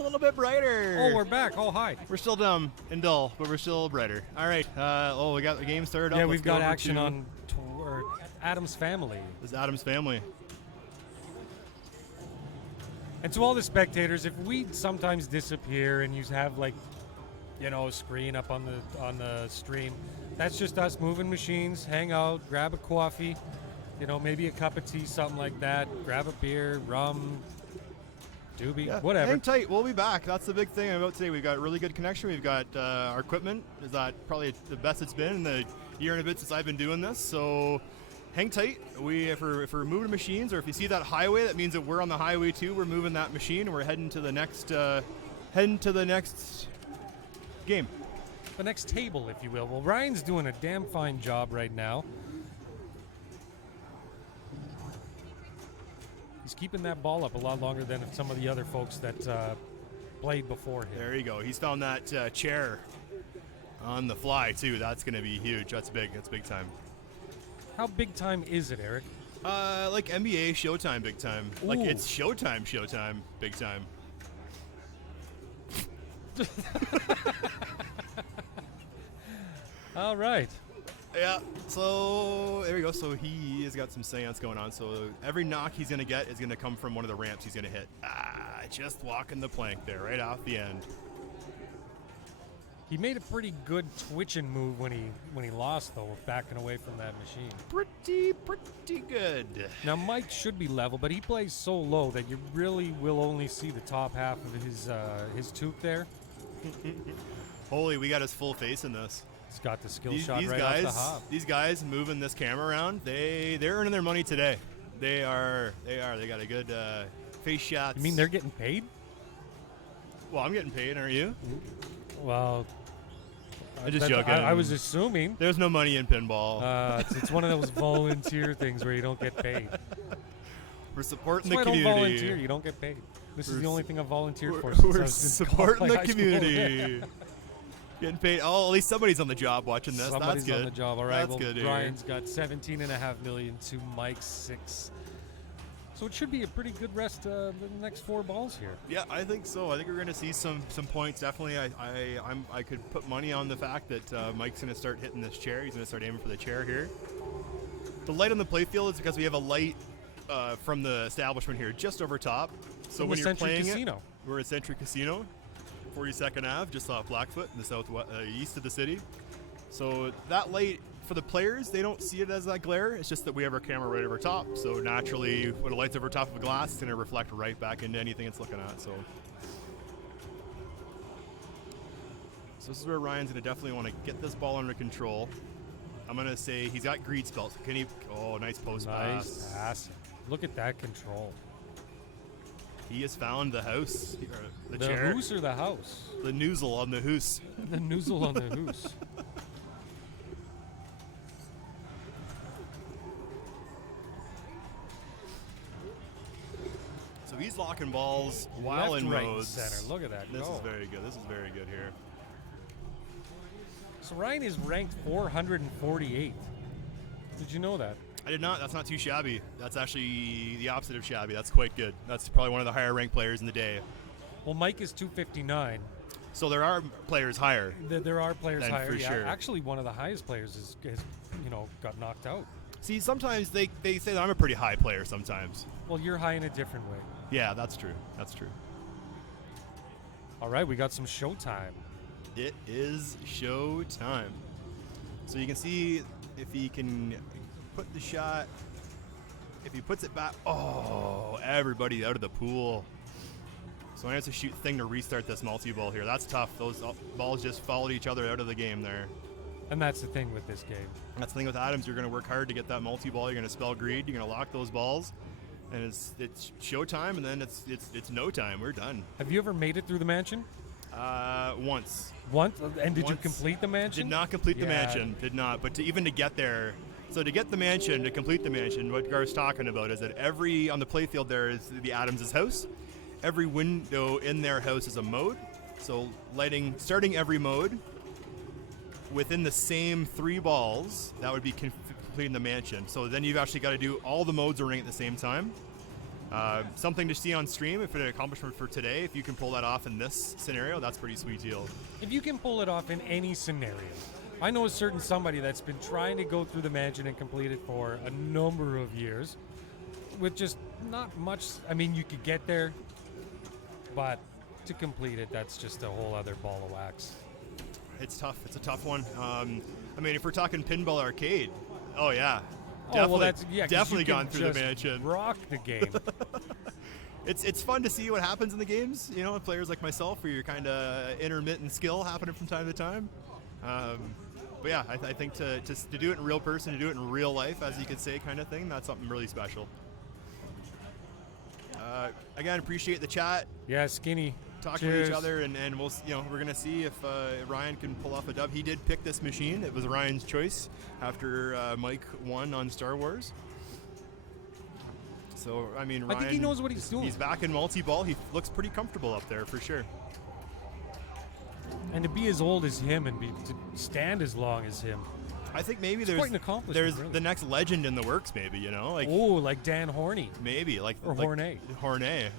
a little bit brighter. Oh, we're back. Oh, hi. We're still dumb and dull, but we're still brighter. All right. We got the game started up. Yeah, Let's we've go got over action to on Addams Family. This is Addams Family. And to all the spectators, if we sometimes disappear and you have a screen up on the stream, that's just us moving machines, hang out, grab a coffee, maybe a cup of tea, something like that, grab a beer, rum, doobie, whatever. Hang tight. We'll be back. That's the big thing about today. We've got really good connection. We've got our equipment is that probably the best it's been in the year and a bit since I've been doing this. So hang tight. If we're moving machines, or if you see that highway, that means that we're on the highway too. We're moving that machine, and we're heading to the next game. The next table, if you will. Well, Ryan's doing a damn fine job right now. He's keeping that ball up a lot longer than some of the other folks that played before him. There you go. He's found that chair on the fly too. That's going to be huge. That's big. That's big time. How big time is it, Eric? Like NBA Showtime big time. Ooh. Like it's Showtime big time. All right. Yeah, so there we go. So he has got some seance going on. So every knock he's going to get is going to come from one of the ramps he's going to hit. Just walking the plank there right off the end. He made a pretty good twitching move when he lost, though, backing away from that machine. Pretty good. Now, Mike should be level, but he plays so low that you really will only see the top half of his toque there. Holy, we got his full face in this. He's got the skill shot right off the hop. These guys moving this camera around, they're earning their money today. They got a good face shots. You mean they're getting paid? Well, I'm getting paid, aren't you? Well, I'm just joking. I was assuming. There's no money in pinball. It's one of those volunteer things where you don't get paid. We're supporting That's the why community. I don't volunteer. You don't get paid. This is the only thing I've volunteered for. We're supporting the community. Getting paid. Oh, at least somebody's on the job watching this. Somebody's That's good. on the job. All right. That's good. Ryan's got 17.5 million to Mike's 6. So it should be a pretty good rest the next 4 balls here. Yeah, I think so. I think we're going to see some points. Definitely, I could put money on the fact that Mike's going to start hitting this chair. He's going to start aiming for the chair here. The light on the playfield is because we have a light from the establishment here just over top. So when you're playing Casino. We're at Century Casino, 42nd Ave, just off Blackfoot in the east of the city. So that light, for the players, they don't see it as that glare. It's just that we have our camera right over top. So naturally, when the light's over top of a glass, it's going to reflect right back into anything it's looking at. So this is where Ryan's going to definitely want to get this ball under control. I'm going to say he's got greed spells. Can he? Oh, nice post pass. Nice passing. Look at that control. He has found the house. The The chair. hoose or the house? The noozle on the hoose. The noozle on the hoose. So he's locking balls while Left, in right, modes. center. Look at that. This go. is very good. This is very good here. So Ryan is ranked 448th. Did you know that? I did not. That's not too shabby. That's actually the opposite of shabby. That's quite good. That's probably one of the higher ranked players in the day. Well, Mike is 259. So there are players higher. There are players Then higher. for sure. Actually, one of the highest players has got knocked out. See, sometimes they say that I'm a pretty high player sometimes. Well, you're high in a different way. Yeah, that's true. That's true. All right, we got some showtime. It is show time. So you can see if he can put the shot. If he puts it back, oh, everybody out of the pool. So I have to shoot thing to restart this multi-ball here. That's tough. Those balls just followed each other out of the game there. And that's the thing with this game. That's the thing with Addams. You're going to work hard to get that multi-ball. You're going to spell greed. You're going to lock those balls. And it's showtime, and then it's no time. We're done. Have you ever made it through the mansion? Once. Once? And did you Once. Complete the mansion? Did not complete the mansion. Did not. But to get there, so to get the mansion, to complete the mansion, what Gar's talking about is that on the playfield there is the Addams' house. Every window in their house is a mode. So starting every mode within the same 3 balls, that would be completing the mansion. So then you've actually got to do all the modes running at the same time. Something to see on stream, if an accomplishment for today, if you can pull that off in this scenario, that's pretty sweet deal. If you can pull it off in any scenario. I know a certain somebody that's been trying to go through the mansion and complete it for a number of years with just not much. I mean, you could get there, but to complete it, that's just a whole other ball of wax. It's tough. It's a tough one. I mean, if we're talking Pinball Arcade, oh yeah. Definitely gone through the mansion. Rock the game. It's fun to see what happens in the games, you know, players like myself, where you're kind of intermittent skill happening from time to time. But yeah, I think to do it in real person, to do it in real life, as you could say, kind of thing, that's something really special. Again, appreciate the chat. Yeah, Skinny. Talking to each other, and we'll, you know, we're gonna see if Ryan can pull off a dub. He did pick this machine. It was Ryan's choice after Mike won on Star Wars. So I mean, Ryan, I think he knows what he's doing. He's back in multi-ball. He looks pretty comfortable up there for sure. And to be as old as him and to stand as long as him, I think maybe it's quite an accomplishment. There's really. The next legend in the works, maybe, you know, like like Dan Horney, maybe or Hornet.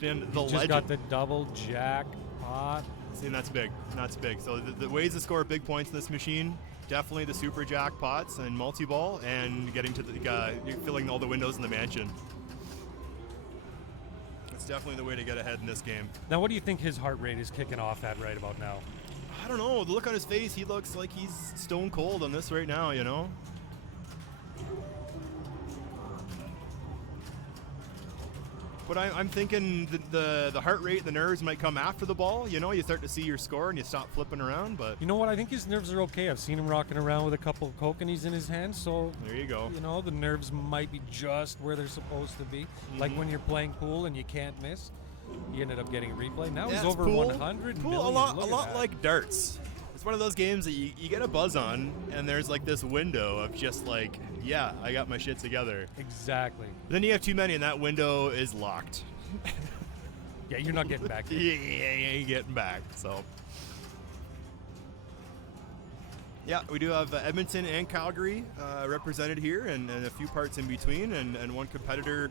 Dan, the just legend. got the double jackpot. See, and that's big. That's big. So the ways to score big points in this machine, definitely the super jackpots and multi-ball, and getting to the filling all the windows in the mansion. It's definitely the way to get ahead in this game. Now, what do you think his heart rate is kicking off at right about now? I don't know. The look on his face, he looks like he's stone cold on this right now, you know? But I'm thinking the heart rate, the nerves might come after the ball. You know, you start to see your score and you stop flipping around. But you know what? I think his nerves are okay. I've seen him rocking around with a couple of kokanees in his hand. So there you go. You know, the nerves might be just where they're supposed to be. Like when you're playing pool and you can't miss. He ended up getting a replay. Now he's over pool, 100 pool, million. A lot like darts. It's one of those games that you get a buzz on, and there's like this window of just like, yeah, I got my shit together. Exactly. But then you have too many, and that window is locked. Yeah, you're not getting back there. Yeah, you're getting back. So, yeah, we do have Edmonton and Calgary represented here, and a few parts in between, and one competitor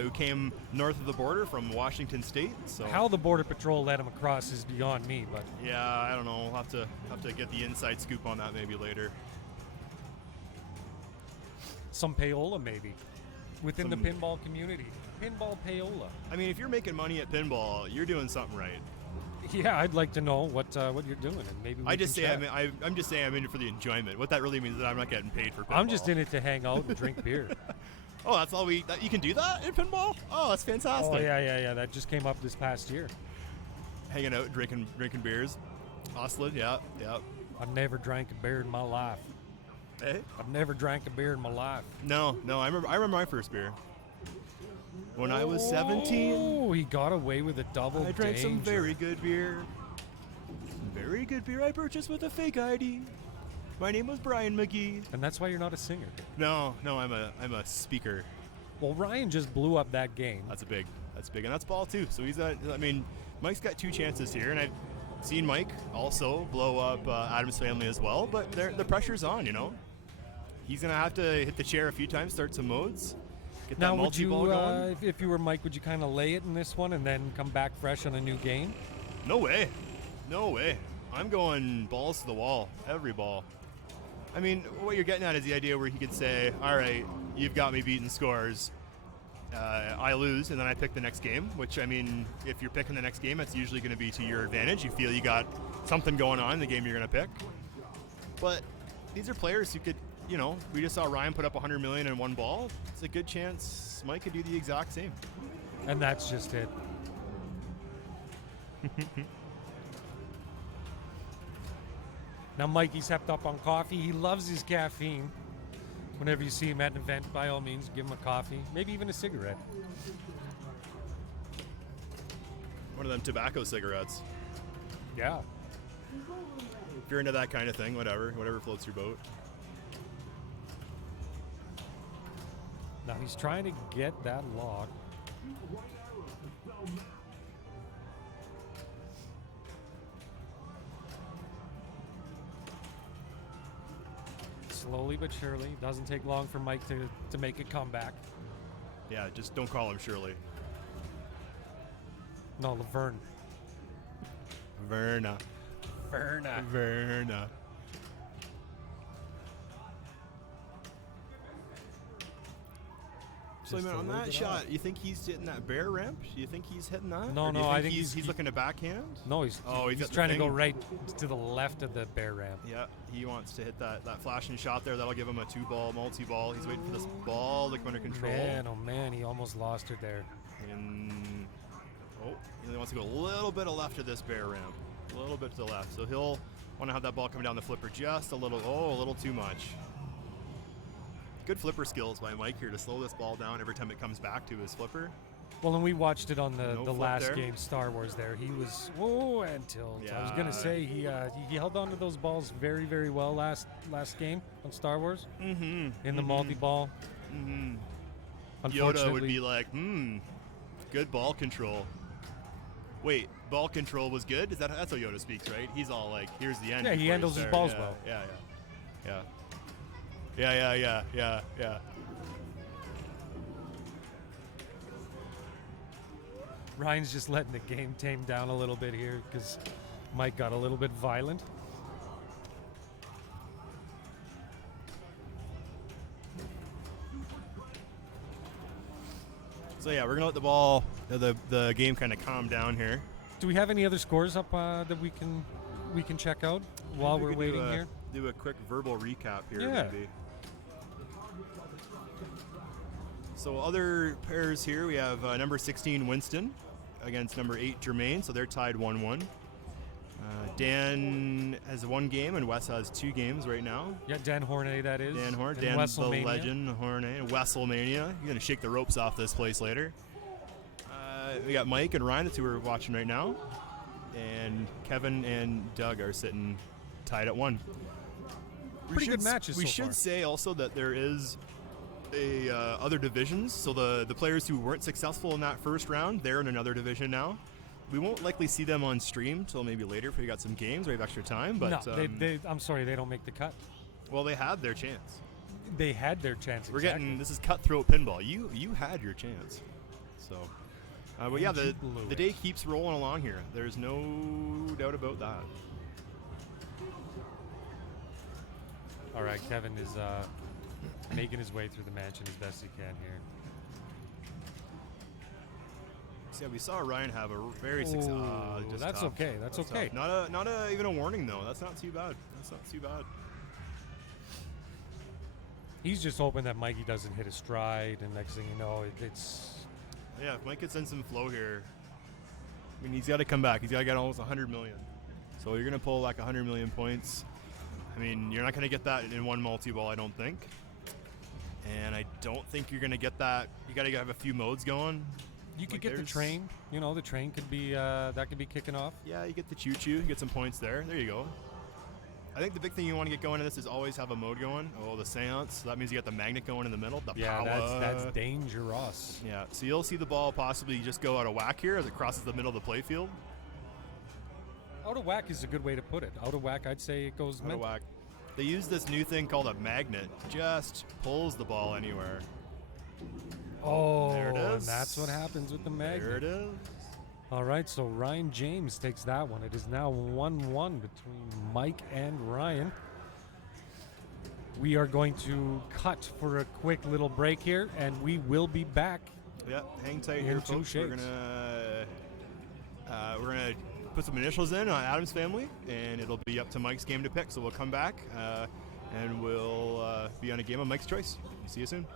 who came north of the border from Washington State. So how the Border Patrol let him across is beyond me, but yeah, I don't know. We'll have to get the inside scoop on that maybe later. Some payola maybe within the pinball community. Pinball payola. I mean, if you're making money at pinball, you're doing something right. Yeah, I'd like to know what you're doing, and maybe we I'm just saying I'm in it for the enjoyment. What that really means is that I'm not getting paid for pinball. I'm just in it to hang out and drink beer. Oh, that's all you can do that in pinball? Oh, that's fantastic. Oh yeah. That just came up this past year. Hanging out, drinking beers. Oslin, yeah. I've never drank a beer in my life. Hey? I've never drank a beer in my life. No, I remember my first beer. When I was 17. Oh, he got away with a double. I drank some very good beer. Very good beer I purchased with a fake ID. My name was Brian McGee. And that's why you're not a singer. No, I'm a speaker. Well, Ryan just blew up that game. That's big, and that's ball too. So Mike's got two chances here, and I've seen Mike also blow up Addams' family as well. But the pressure's on, you know. He's gonna have to hit the chair a few times, start some modes. Get now, that would you, going. if you were Mike, would you kind of lay it in this one and then come back fresh on a new game? No way. I'm going balls to the wall, every ball. I mean, what you're getting at is the idea where he could say, all right, you've got me beating scores. I lose, and then I pick the next game, which, I mean, if you're picking the next game, it's usually going to be to your advantage. You feel you got something going on in the game you're going to pick. But these are players who could, you know, we just saw Ryan put up 100 million in one ball. It's a good chance Mike could do the exact same. And that's just it. Now, Mikey's hepped up on coffee. He loves his caffeine. Whenever you see him at an event, by all means, give him a coffee. Maybe even a cigarette. One of them tobacco cigarettes. Yeah. If you're into that kind of thing, whatever floats your boat. Now he's trying to get that lock. slowly but surely. Doesn't take long for Mike to make a comeback. Yeah, just don't call him Shirley. No, Laverne. Verna. Verna. So, Just man, a on little that bit shot, off. you think he's hitting that bear ramp? Do you think he's hitting that? No, Or do you no, I think he's he's- looking to backhand. No, he's at the trying to go thing. right to the left of the bear ramp. Yeah, he wants to hit that flashing shot there. That'll give him a 2-ball, multi-ball. He's waiting for this ball to come under control. Man, oh man, he almost lost her there. And he wants to go a little bit of left of this bear ramp. A little bit to the left. So he'll want to have that ball coming down the flipper just a little. Oh, a little too much. Good flipper skills by Mike here to slow this ball down every time it comes back to his flipper. Well, and we watched it on No the flip last there. game, Star Wars. There, he was and tilt. I was Yeah. gonna say he held on to those balls very, very well last game on Star Wars in the multi-ball. Yoda Unfortunately, would be like, good ball control. Wait, ball control was good? That's how Yoda speaks, right? He's all like, here's the end. Yeah, he before handles his there. balls Yeah, well. Yeah. Ryan's just letting the game tame down a little bit here because Mike got a little bit violent. So yeah, we're gonna let the game kind of calm down here. Do we have any other scores up that we can check out while Maybe we're we could waiting here? Do a quick verbal recap here, Yeah. maybe. So other pairs here, we have number 16 Winston against number 8 Jermaine, so they're tied 1-1. Dan has 1 game and Wes has 2 games right now. Yeah, Dan Horney, that is. Dan Horn, And Dan's the Wesselmania. legend, Horney, Wesselmania. You're gonna shake the ropes off this place later. We got Mike and Ryan, that's who we're watching right now, and Kevin and Doug are sitting tied at 1. Pretty good matches We so should far. say also that there is other divisions. So the players who weren't successful in that first round, they're in another division now. We won't likely see them on stream till maybe later if we got some games or we have extra time. But no, I'm sorry, they don't make the cut. well, they had their chance. They had their chance. We're exactly. getting this is cutthroat pinball. You had your chance. So, but yeah, And you the blew the it. day keeps rolling along here. There's no doubt about that. All right, Kevin is making his way through the mansion as best he can here. So yeah, we saw Ryan have a very Oh, just that's tough. okay. That's okay. tough. Not even a warning though. That's not too bad. That's not too bad. He's just hoping that Mikey doesn't hit a stride, and next thing you know, it's Yeah, if Mike gets in some flow here, I mean, he's got to come back. He's got to get almost 100 million. So you're going to pull like 100 million points. I mean, you're not going to get that in one multi-ball, I don't think. And I don't think you're going to get that. You got to have a few modes going. you could Like, get the there's- train. You know, the train could be that could be kicking off. Yeah, you get the choo-choo, you get some points there. There you go. I think the big thing you want to get going in this is always have a mode going. Oh, the seance. So that means you got the magnet going in the middle. The Yeah, power. that's dangerous. Yeah, so you'll see the ball possibly just go out of whack here as it crosses the middle of the playfield. Out of whack is a good way to put it. Out of whack, I'd say it goes Out of mental. whack. They use this new thing called a magnet. Just pulls the ball anywhere. Oh, There it and is. that's what happens with the magnet. There it is. All right, so Ryan James takes that one. It is now 1-1 between Mike and Ryan. We are going to cut for a quick little break here, and we will be back. Yep, hang tight In here, two folks. We're shakes. gonna put some initials in on Addams family, and it'll be up to Mike's game to pick. So we'll come back, and we'll be on a game of Mike's choice. See you soon.